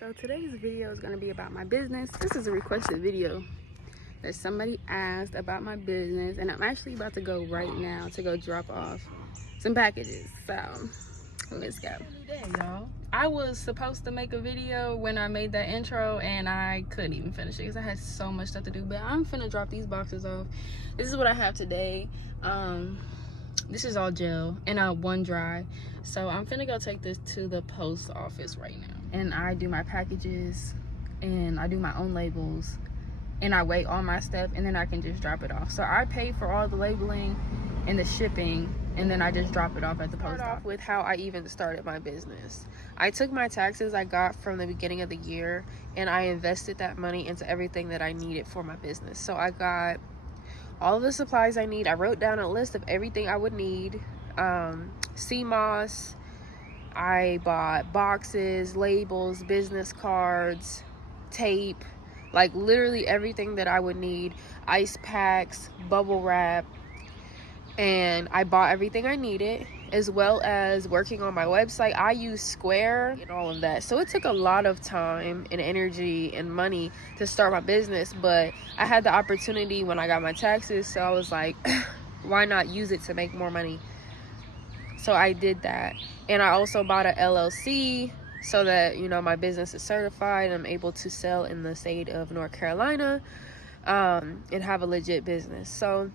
So today's video is going to be about my business. This is a requested video that somebody asked about my business, and I'm actually about to go right now to go drop off some packages. So let's go. I was supposed to make a video when I made that intro and I couldn't even finish it because I had so much stuff to do, but I'm finna drop these boxes off. This is what I have today. This is all gel and one dry, so I'm finna go take this to the post office right now, and I do my packages and I do my own labels and I weigh all my stuff, and then I can just drop it off. So I pay for all the labeling and the shipping, and then I just drop it off at the post office. With how I even started my business, I took my taxes I got from the beginning of the year and I invested that money into everything that I needed for my business. So I got all of the supplies I need. I wrote down a list of everything I would need. CMOS, I bought boxes, labels, business cards, tape, like literally everything that I would need, ice packs, bubble wrap, and I bought everything I needed, as well as working on my website. I use Square and all of that. So it took a lot of time and energy and money to start my business, but I had the opportunity when I got my taxes, so I was like, why not use it to make more money? So I did that. And I also bought a LLC so that, you know, my business is certified and I'm able to sell in the state of North Carolina, and have a legit business. So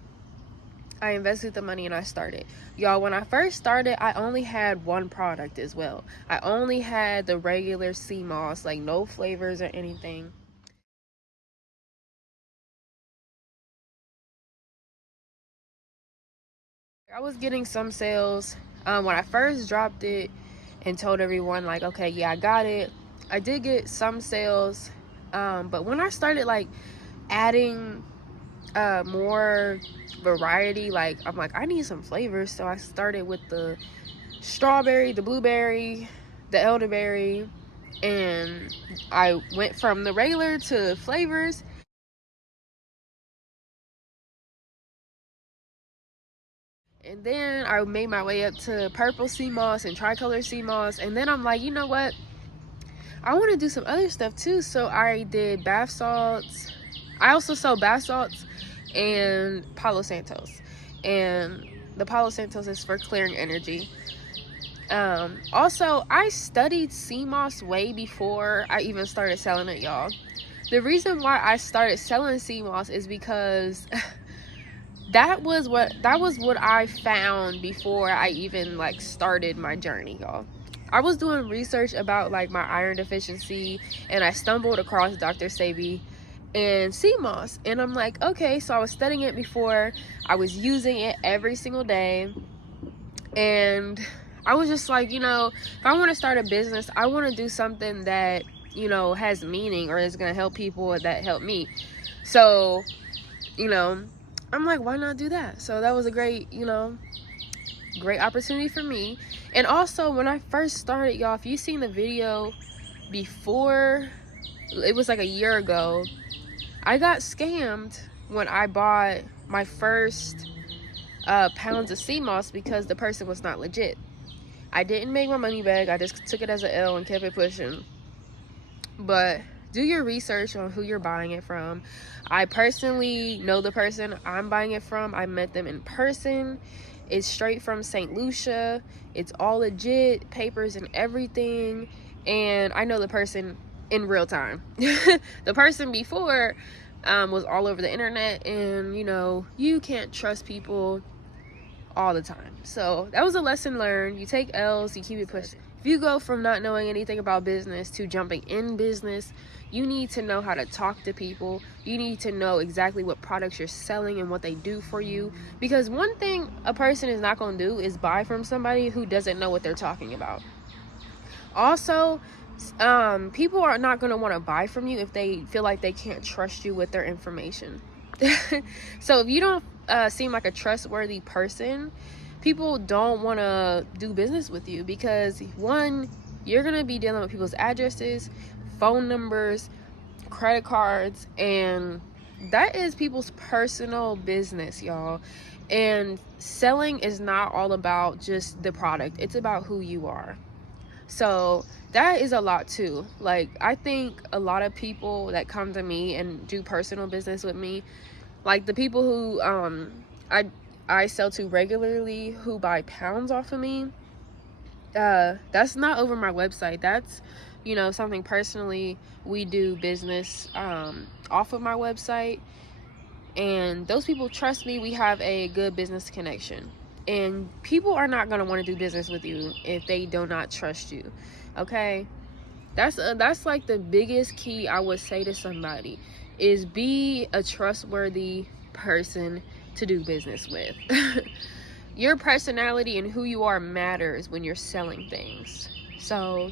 I invested the money and I started. Y'all, when I first started, I only had one product as well. I only had the regular CMOS, like no flavors or anything. I was getting some sales when I first dropped it and told everyone like, okay, yeah, I got it. I did get some sales, but when I started like adding more variety, like I'm like, I need some flavors. So I started with the strawberry, the blueberry, the elderberry, and I went from the regular to flavors. And then I made my way up to purple sea moss and tricolor sea moss, and then I'm like, you know what, I want to do some other stuff too. So I did bath salts. I also sell bath salts and Palo Santos, and the Palo Santos is for clearing energy. Also, I studied CMOS way before I even started selling it, y'all. The reason why I started selling CMOS is because that was what I found before I even like started my journey, y'all. I was doing research about like my iron deficiency, and I stumbled across Dr. Sebi and CMOS, and I'm like, okay, so I was studying it before, I was using it every single day, and I was just like, you know, if I want to start a business, I want to do something that, you know, has meaning or is going to help people that help me. So, you know, I'm like, why not do that? So that was a great, you know, great opportunity for me. And also, when I first started, y'all, if you seen the video before, it was like a year ago, I got scammed when I bought my first pounds of CMOS because the person was not legit. I didn't make my money back. I just took it as an L and kept it pushing. But do your research on who you're buying it from. I personally know the person I'm buying it from. I met them in person. It's straight from St. Lucia. It's all legit, papers and everything. And I know the person in real time. The person before was all over the internet, and you know, you can't trust people all the time. So that was a lesson learned. You take L's, you keep it pushing. If you go from not knowing anything about business to jumping in business, you need to know how to talk to people. You need to know exactly what products you're selling and what they do for you, because one thing a person is not going to do is buy from somebody who doesn't know what they're talking about. Also, people are not going to want to buy from you if they feel like they can't trust you with their information. So if you don't seem like a trustworthy person, people don't want to do business with you, because one, you're going to be dealing with people's addresses, phone numbers, credit cards, and that is people's personal business, y'all. And selling is not all about just the product. It's about who you are. So that is a lot too. Like, I think a lot of people that come to me and do personal business with me, like the people who I sell to regularly, who buy pounds off of me, that's not over my website. That's, you know, something personally we do business off of my website, and those people trust me. We have a good business connection, and people are not going to want to do business with you if they do not trust you. Okay, that's like the biggest key I would say to somebody, is be a trustworthy person to do business with. Your personality and who you are matters when you're selling things. So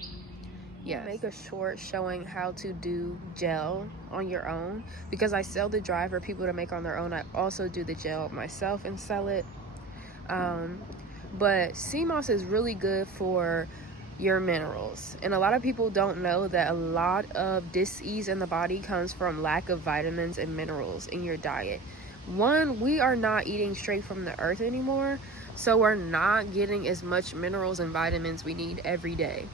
yeah, make a short showing how to do gel on your own, because I sell the dry for people to make on their own. I also do the gel myself and sell it. But sea moss is really good for your minerals, and a lot of people don't know that a lot of dis-ease in the body comes from lack of vitamins and minerals in your diet. One, we are not eating straight from the earth anymore, so we're not getting as much minerals and vitamins we need every day.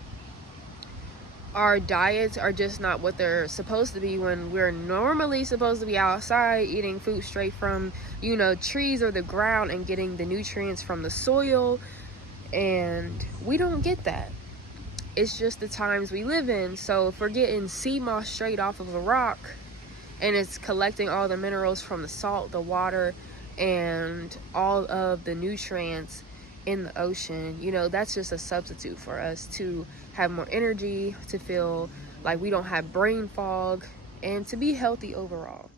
Our diets are just not what they're supposed to be, when we're normally supposed to be outside eating food straight from, you know, trees or the ground, and getting the nutrients from the soil, and we don't get that. It's just the times we live in. So if we're getting sea moss straight off of a rock, and it's collecting all the minerals from the salt, the water, and all of the nutrients in the ocean, you know, that's just a substitute for us to have more energy, to feel like we don't have brain fog, and to be healthy overall.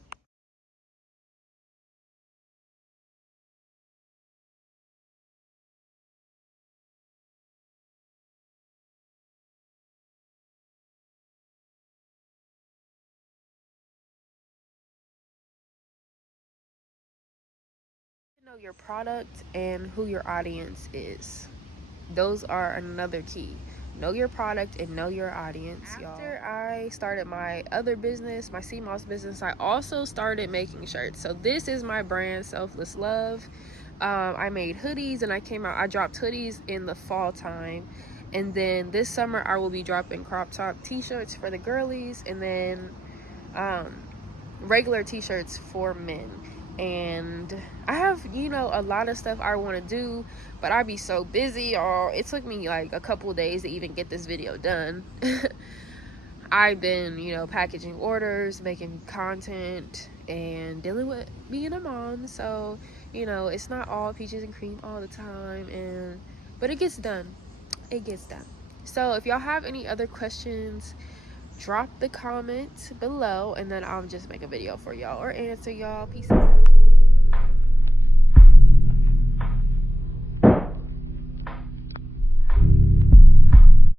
Know your product and who your audience is. Those are another key. Know your product and know your audience, y'all. After I started my other business, my sea moss business, I also started making shirts. So this is my brand, Selfless Love. I made hoodies, and I dropped hoodies in the fall time, and then this summer I will be dropping crop top t-shirts for the girlies, and then regular t-shirts for men. And I have, you know, a lot of stuff I want to do, but I be so busy, or it took me like a couple days to even get this video done. I've been, you know, packaging orders, making content, and dealing with being a mom. So, you know, it's not all peaches and cream all the time, but it gets done. It gets done. So if y'all have any other questions, drop the comments below, and then I'll just make a video for y'all or answer y'all. Peace out.